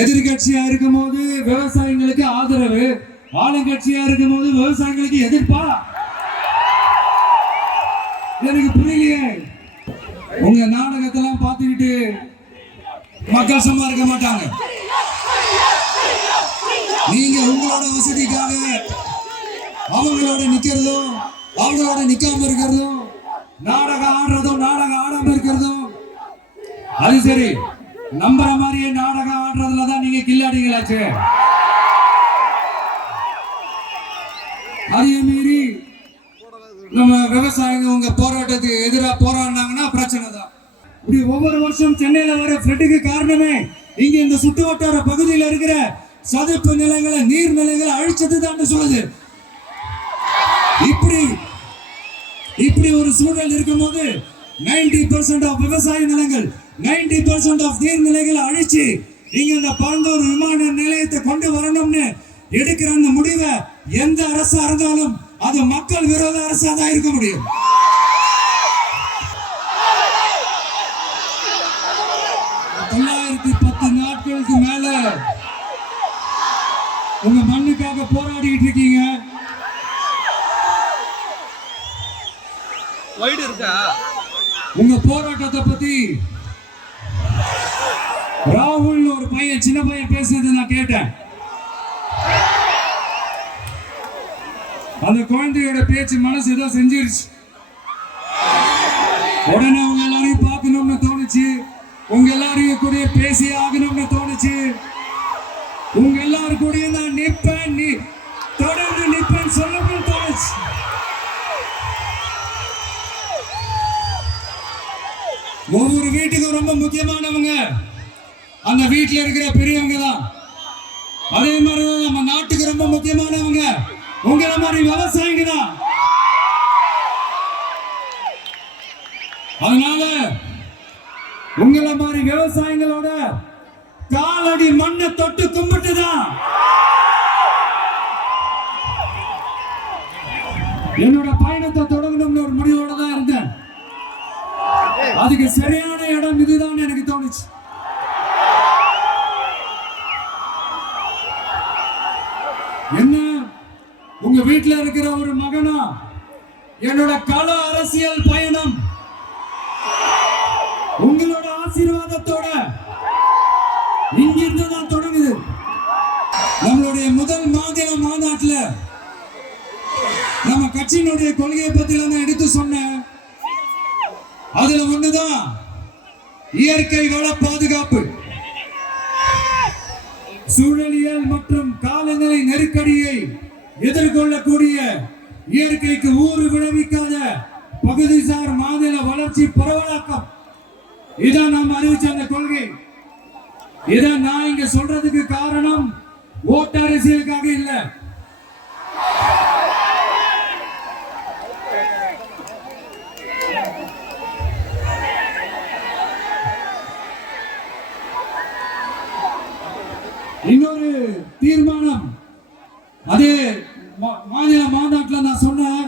எதிர்கட்சியா இருக்கும் போது விவசாயிகளுக்கு ஆதரவு, ஆளுங்கட்சியா இருக்கும் போது விவசாயிகளுக்கு எதிர்ப்பா? எனக்கு புரியலையே. உங்க நாடகத்தெல்லாம் பார்த்துக்கிட்டு மக்கள் சும்மா இருக்க மாட்டாங்க. நீங்க உங்களோட வசதிக்காக அவங்களோட நிக்கிறதும் அவங்களோட நிக்காம இருக்கிறதும், நாடகம் ஆடுறதும் நாடகம் ஆடாம இருக்கிறதும், அது சரி. நம்புற மாதிரியே நாடகம் ஆடுறதுலதான் நீங்க கில்லாடிங்களாச்சு. அதையும் மீறி நம்ம விவசாயிங்க உங்க போராட்டத்துக்கு எதிராக போராடினாங்கன்னா பிரச்சனை தான். இப்படி ஒவ்வொரு வருஷம் சென்னையில வர ஃப்ளட்டுக்கு காரணமே இங்க இந்த சுற்று வட்டார பகுதியில் இருக்கிற சதுப்பு நிலங்களை, நீர்நிலைகளை அழிச்சது தான் சொல்லுது. இப்படி ஒரு சூழல் இருக்கும்போது 90% ஆஃப் விவசாய நிலங்கள், 90% ஆஃப் நீர்நிலைகளை அழிச்சு இங்க இந்த பரந்தூர் விமான நிலையத்தை கொண்டு வரணும்னு எடுக்கிற அந்த முடிவை எந்த அரசா இருந்தாலும் அது மக்கள் விரோத அரசா தான் இருக்க முடியும். நாட்களுக்கு மேல உங்க மண்ணுக்காக போராடிட்டு இருக்கீங்க. உங்க போராட்டத்தை பத்தி ராகுல் ஒரு பையன், சின்ன பையன் பேசுனதை நான் கேட்டேன். அந்த குழந்தையோட பேச்சு மனசு ஏதோ செஞ்சிருச்சு. உடனே உங்க எல்லாரையும் பார்க்கணும்னு தோணுச்சு, உங்க எல்லாரையும் கூட பேசி ஆகணும்னு தோணுச்சு. உங்க எல்லாரும் கூட நான் நிப்பேன், நீ தொடர்ந்து நிப்பேன் சொல்லணும்னு தோணுச்சு. ஒவ்வொரு வீட்டுக்கும் ரொம்ப முக்கியமானவங்க அந்த வீட்டுல இருக்கிற பெரியவங்க தான். அதே மாதிரிதான் நம்ம நாட்டுக்கு ரொம்ப முக்கியமானவங்க உங்களை மாதிரி விவசாயிங்க தான். அதனால உங்களை மாதிரி விவசாயிகளோட காலடி மண்ணை தொட்டு கும்பிட்டுதான் என்னோட பயணத்தை தொடங்கணும்னு ஒரு முடிவோட தான் இருந்தேன். அதுக்கு சரியான இடம் இதுதான் எனக்கு தோணுச்சு. என்ன, உங்க வீட்டுல இருக்கிற ஒரு மகனா என்னோட கள அரசியல் பயணம் உங்களோட ஆசீர்வாதத்தோட இங்கிருந்து தான் தொடங்குது. நம்மளுடைய முதல் மாநில மாநாட்டுல நம்ம கட்சியினுடைய கொள்கையை பத்தி நான் எடுத்து சொன்னேன். அதுல ஒண்ணுதான் இயற்கை வள பாதுகாப்பு. சூழலியல் மற்றும் காலநிலை நெருக்கடியை எதிர்கொள்ளக்கூடிய, இயற்கைக்கு ஊறு விளைவிக்காத பகுதிசார் மாநில வளர்ச்சி பரவலாக்கம், இதான் நாம் அறிவிச்ச அந்த கொள்கை. இதை நான் இங்க சொல்றதுக்கு காரணம் ஓட்டு அரசியலுக்காக இல்ல. இன்னொரு தீர்மானம் அதே மாநில மாநாட்டில் நான் சொன்னேன்.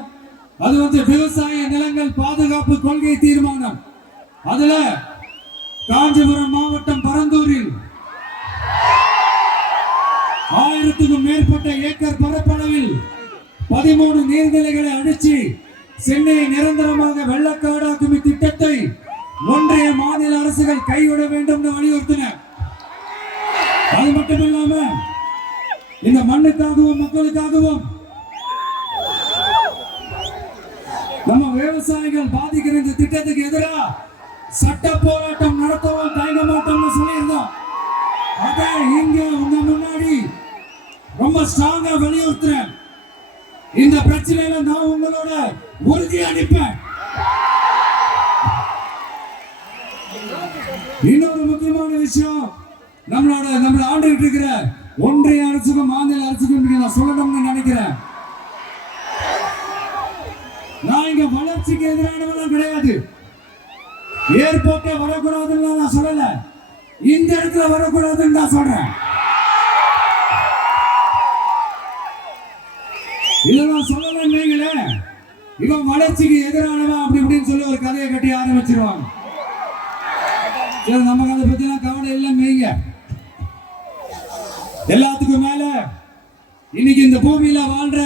அது விவசாய நிலங்கள் பாதுகாப்பு கொள்கை தீர்மானம். அதுல காஞ்சிபுரம் மாவட்டம் பரந்தூரில் 1000க்கும் மேற்பட்ட ஏக்கர் பரப்பளவில் 13 நீர்நிலைகளை அடிச்சு சென்னையை நிரந்தரமாக வெள்ளக்காடாக்கும் திட்டத்தை ஒன்றிய மாநில அரசுகள் கைவிட வேண்டும் வலியுறுத்தின. அது மட்டுமில்லாம இந்த மண்ணுக்காகவும் மக்களுக்காகவும் நம்ம விவசாயிகள் பாதிக்கிற இந்த திட்டத்துக்கு எதிராக சட்ட போராட்டம் நடத்தவும் தயங்க மாட்டோம்னு சொல்லியிருந்தோம். அதை இங்க உங்க முன்னாடி ரொம்ப ஸ்ட்ராங்கா வலியுறுத்துறேன். இந்த பிரச்சனையில நான் உங்களோட உறுதி அளிப்பேன். இன்னொரு முக்கியமான விஷயம், நம்மள ஆண்டுகிட்டு இருக்கிற ஒன்றிய அரசுக்கும் மாநில அரசுக்கும் நான் சொல்லணும்னு நினைக்கிறேன். நான் இங்க வளர்ச்சிக்கு எதிரானவெல்லாம் கிடையாது. ஏர்போர்ட்டே வரக்கூடாதுன்னு நான் சொல்லல, இந்த இடத்துல வரக்கூடாதுன்னு நான் சொல்றேன். இதெல்லாம் சொல்லலன்னீங்களே, இவன் வளர்ச்சிக்கு எதிரானவன் அப்படி இப்படின்னு சொல்லி ஒரு கதையை கட்டி ஆரம்பிச்சிருவாங்க. நமக்கு அதை பத்தி கவலை இல்லை. எல்லாத்துக்கும் மேல இன்னைக்கு இந்த பூமியில வாழ்ற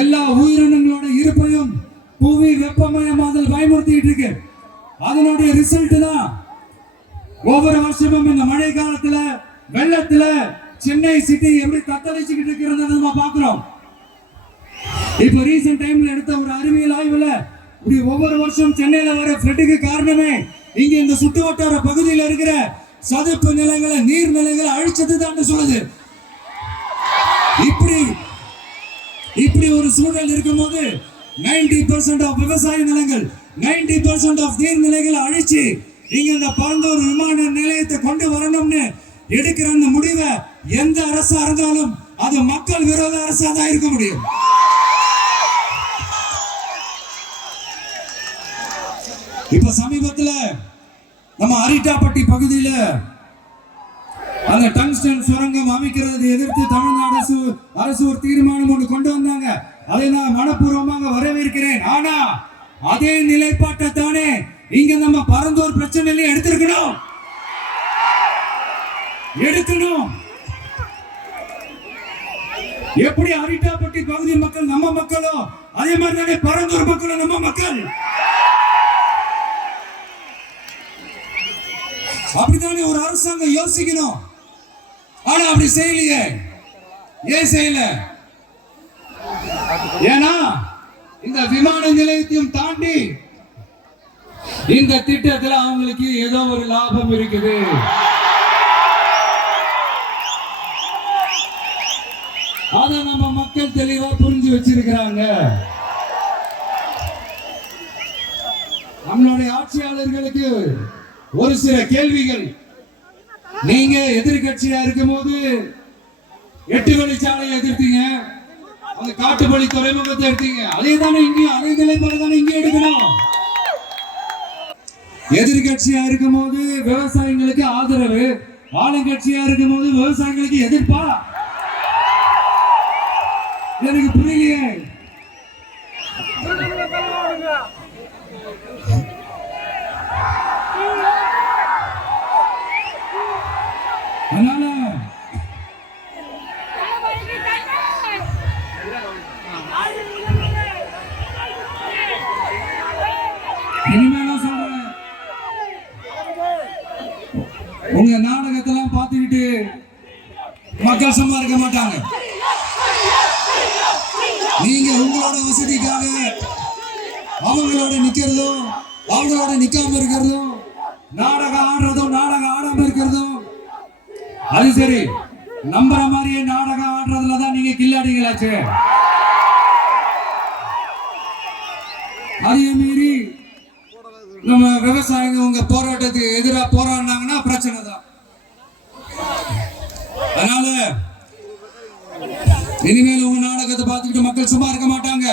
எல்லா உயிரினங்களோட இருப்பையும் புவி வெப்பமயமாதல் பயமுறுத்திட்டு இருக்கு. அதனுடைய ரிசல்ட் தான் ஒவ்வொரு வருஷமும் இந்த மழை காலத்துல வெள்ளத்துல சென்னை சிட்டி எப்படி தத்தளிச்சுக்கிட்டு இருக்கிறத நம்ம பாக்குறோம். இப்ப ரீசன்ட் டைம்ல எடுத்த ஒரு அறிவியல் ஆய்வுல இப்படி ஒவ்வொரு வருஷம் சென்னையில வர ஃப்ளட்டுக்கு காரணமே இங்க இந்த சுற்று வட்டார பகுதியில் இருக்கிற சதுப்பு நிலங்களை நீர்நிலைகளை அழிச்சது தான் சொல்லுது. இப்படி ஒரு சூழல் இருக்கும்போது 90% ஆஃப் விவசாய நிலங்கள் 90% ஆஃப் நீர்நிலைகளை அழிச்சு இங்க இந்த பரந்தூர் விமான நிலையத்தை கொண்டு வரணும்னு எடுக்கிற அந்த முடிவை எந்த அரசா இருந்தாலும் அது மக்கள் விரோத அரசா தான் இருக்க முடியும். இப்ப சமீபத்துல நம்ம அரிட்டாப்பட்டி பகுதியில அந்த டங்ஸ்டன் சுரங்கம் அமைக்கிறது எதிர்த்து தமிழ்நாடு அரசு ஒரு தீர்மானம் ஒன்று கொண்டு வந்தாங்க. அதை நான் மனப்பூர்வமாக வரவேற்கிறேன். ஆனா அதே நிலைப்பாட்டை தானே இங்க நம்ம பரந்தூர் பிரச்சனையில எடுக்கணும். எப்படி அரிட்டாப்பட்டி பகுதி மக்கள் நம்ம மக்களோ அதே மாதிரி தானே பரந்தூர் மக்களும் நம்ம மக்கள். அப்படித்தானே ஒரு அரசாங்கம் யோசிக்கணும். ஆனா அப்படி செய்யலையே. ஏன் செய்யல? ஏன்னா இந்த விமான நிலையத்தையும் தாண்டி இந்த திட்டத்தில் அவங்களுக்கு ஏதோ ஒரு லாபம் இருக்குது. அத நம்ம மக்கள் தெளிவா புரிஞ்சு வச்சிருக்கிறாங்க. நம்மளுடைய ஆட்சியாளர்களுக்கு ஒரு சில கேள்விகள். நீங்க எதிர்கட்சியா இருக்கும் போது 8 வழிச்சாலையை எதிர்த்தீங்க, அந்த காட்டுப்பள்ளி துறைமுகத்தை எடுத்தீங்க. அதே தானே இங்கேயும் அதே நிலைப்பாடு தானே இங்கே எடுக்கணும். எதிர்கட்சியா இருக்கும் போது விவசாயிகளுக்கு ஆதரவு, ஆளுங்கட்சியா இருக்கும் போது விவசாயிகளுக்கு எதிர்ப்பா? எனக்கு புரியலையே. அதனால இனிமேலாம் சொல்றேன், உங்க நாடகத்தெல்லாம் பார்த்துக்கிட்டு மக்கள் சும்மா இருக்க மாட்டாங்க. நீங்க உங்களோட வசதிக்காக அவங்களோட நிக்கிறதும் அவங்களோட நிக்காம இருக்கிறதும் நாடகம் ஆடுறதும் நாடகம் ஆடாம இருக்கிறதும் அது சரி. நம்புற மாதிரியே நாடகம் ஆடுறதுலதான் நீங்க கில்லாடிங்களாச்சு. அதையும் மீறி நம்ம விவசாயிங்க உங்க போராட்டத்துக்கு எதிராக போராடினாங்கன்னா பிரச்சனை தான். அதனால இனிமேல் உங்க நாடகத்தை பார்த்துக்கிட்டு மக்கள் சும்மா இருக்க மாட்டாங்க.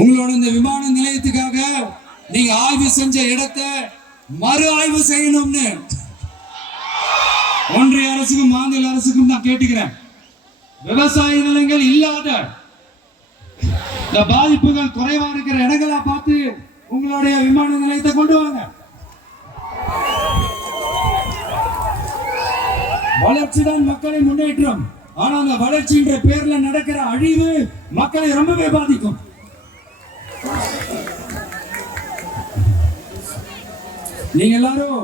உங்களோட இந்த விமான நிலையத்துக்காக நீங்க ஆய்வு செஞ்ச இடத்தை மறு ஆய்வு செய்யணும்னு ஒன்றிய அரசுக்கும் மாநில அரசுக்கும் நான் கேட்டுக்கிறேன். விவசாய நிலங்கள் இல்லாத இந்த பாதிப்புகள் குறைவா இருக்கிற இடங்களா பார்த்து உங்களுடைய விமான நிலையத்தை கொண்டு வாங்க. வளர்ச்சி தான் மக்களின் முன்னேற்றம். ஆனா அந்த வளர்ச்சின்ற பேர்ல நடக்கிற அழிவு மக்களை ரொம்பவே பாதிக்கும். நீங்க எல்லாரும்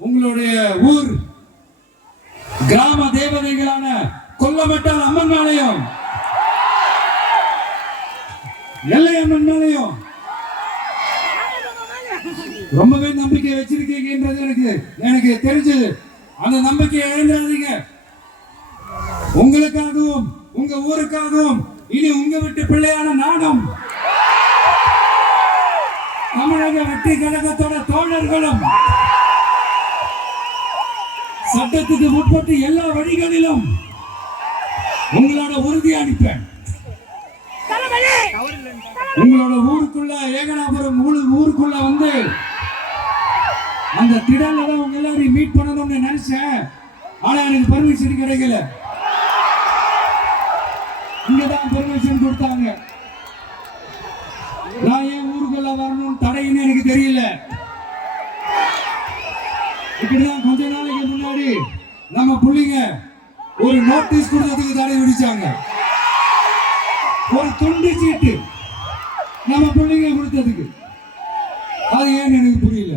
உங்களுடைய ஊர் கிராம தேவதைகளான கொல்லமட்டால் அம்மன் மேலையும் எல்லை அம்மன் மேலையும் ரொம்பவே நம்பிக்கை வச்சிருக்கீங்கன்றது எனக்கு தெரிஞ்சது. அந்த நம்பிக்கையை இழந்துடாதீங்க. உங்களுக்காகவும் உங்க ஊருக்காகவும் இனி உங்க வீட்டு பிள்ளையான நானும் தமிழக வெற்றி கழகத்தோட தோழர்களும் சட்டத்துக்கு முற்பட்டு எல்லா வழிகளிலும் உங்களோட உறுதி அளிப்பேன். உங்களோட ஊருக்குள்ள ஏகனாபுரம் ஊருக்குள்ள வந்து அந்த திடல்ல தான் உங்க எல்லாரையும் மீட் பண்ணணும்னு நினைச்சேன். ஆனா எனக்கு பர்மிஷன் கிடைக்கல. இங்கதான் பர்மிஷன் கொடுத்தாங்க. நான் ஏன் ஊருக்குள்ள வரணும் தடைன்னு எனக்கு தெரியல. இப்படிதான் கொஞ்ச நாளைக்கு முன்னாடி நம்ம புள்ளிங்க ஒரு நோட்டீஸ் கொடுத்ததுக்கு தடை விதிச்சாங்க. ஒரு துண்டு சீட்டு நம்ம புள்ளிங்க கொடுத்ததுக்கு. அது ஏன்னு எனக்கு புரியல.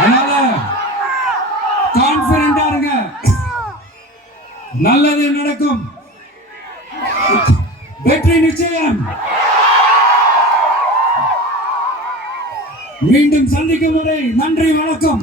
அதனால கான்பிடண்டா இருங்க, நல்லது நடக்கும், வெற்றி நிச்சயம். மீண்டும் சந்திக்கும் வரை நன்றி, வணக்கம்.